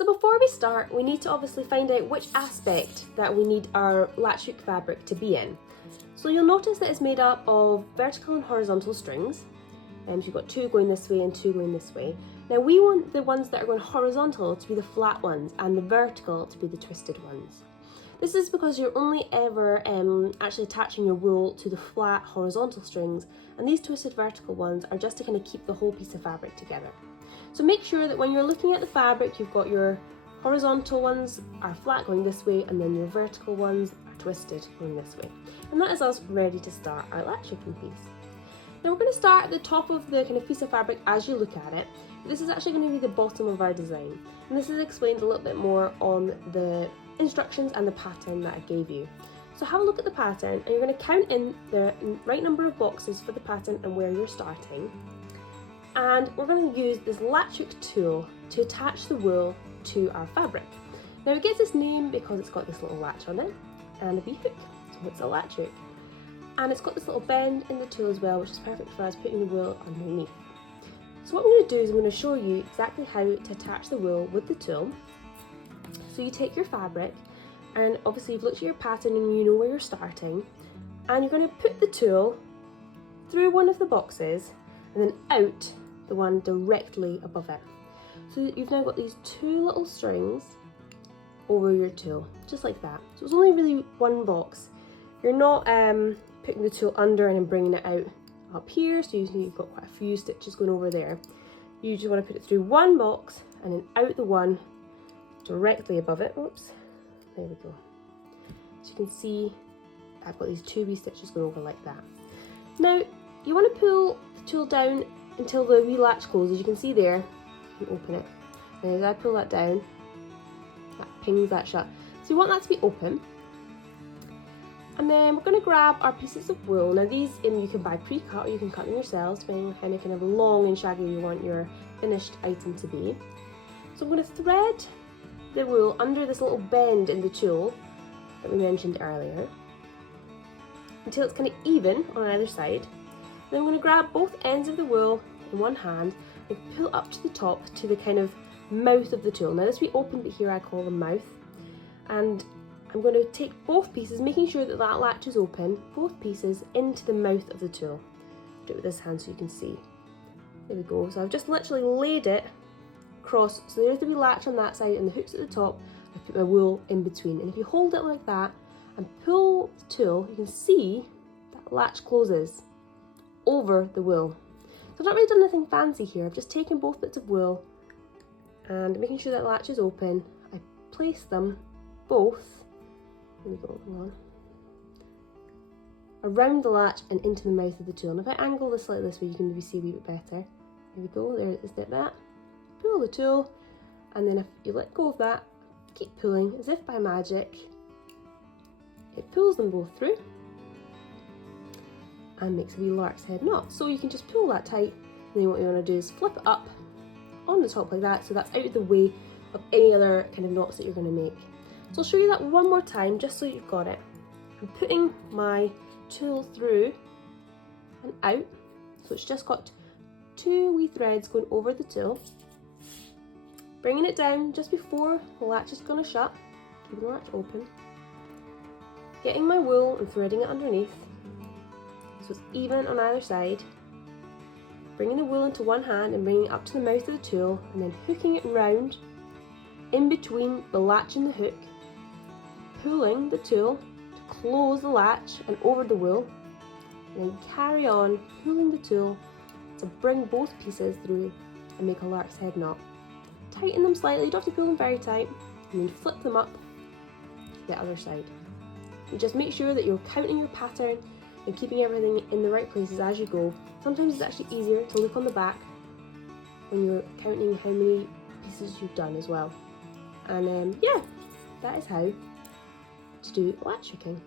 So before we start, we need to obviously find out which aspect that we need our latch hook fabric to be in. So you'll notice that it's made up of vertical and horizontal strings. So you've got two going this way and two going this way. Now we want the ones that are going horizontal to be the flat ones and the vertical to be the twisted ones. This is because you're only ever actually attaching your wool to the flat horizontal strings, and these twisted vertical ones are just to kind of keep the whole piece of fabric together. So make sure that when you're looking at the fabric, you've got your horizontal ones are flat going this way, and then your vertical ones are twisted going this way. And that is us ready to start our latch hooking piece. Now we're going to start at the top of the kind of piece of fabric as you look at it. This is actually going to be the bottom of our design, and this is explained a little bit more on the instructions and the pattern that I gave you. So have a look at the pattern, and you're going to count in the right number of boxes for the pattern and where you're starting. And we're going to use this latch hook tool to attach the wool to our fabric. Now it gets its name because it's got this little latch on it and a V-hook, so it's a latch hook. And it's got this little bend in the tool as well, which is perfect for us putting the wool underneath. So what I'm going to do is I'm going to show you exactly how to attach the wool with the tool. So you take your fabric, and obviously you've looked at your pattern and you know where you're starting, and you're going to put the tool through one of the boxes and then out the one directly above it. So you've now got these two little strings over your tool, just like that. So it's only really one box. You're not putting the tool under and then bringing it out up here, so you've got quite a few stitches going over there. You just want to put it through one box and then out the one directly above it. Oops, there we go. So you can see I've got these two wee stitches going over like that. Now you want to pull the tool down until the wee latch closes. You can see there, you can open it. And as I pull that down, that pings that shut. So you want that to be open. And then we're going to grab our pieces of wool. Now these you can buy pre-cut, or you can cut them yourselves, depending on how kind of long and shaggy you want your finished item to be. So I'm going to thread the wool under this little bend in the tool that we mentioned earlier until it's kind of even on either side. Then I'm going to grab both ends of the wool in one hand and pull up to the top to the kind of mouth of the tool. Now this will be open, but here I call the mouth. And I'm going to take both pieces, making sure that that latch is open, both pieces into the mouth of the tool. Do it with this hand so you can see. There we go. So I've just literally laid it across, so there's the wee latch on that side and the hooks at the top. I put my wool in between, and if you hold it like that and pull the tool, you can see that latch closes over the wool. So I've not really done anything fancy here. I've just taken both bits of wool and making sure that latch is open, I place them both, here we go, hang on, around the latch and into the mouth of the tool. And if I angle this like this way, you can maybe see a wee bit better. Here we go, there it is like that. Pull the tool, and then if you let go of that, keep pulling as if by magic, it pulls them both through and makes a wee lark's head knot. So you can just pull that tight, and then what you want to do is flip it up on the top like that, so that's out of the way of any other kind of knots that you're going to make. So I'll show you that one more time just so you've got it. I'm putting my tool through and out, so it's just got two wee threads going over the tool. Bringing it down just before the latch is going to shut, keeping the latch open. Getting my wool and threading it underneath so it's even on either side. Bringing the wool into one hand and bringing it up to the mouth of the tool, and then hooking it round in between the latch and the hook. Pulling the tool to close the latch and over the wool, and then carry on pulling the tool to bring both pieces through and make a lark's head knot. Tighten them slightly, you don't have to pull them very tight, and then flip them up to the other side. And just make sure that you're counting your pattern and keeping everything in the right places as you go. Sometimes it's actually easier to look on the back when you're counting how many pieces you've done as well. And yeah, that is how to do latch hooking.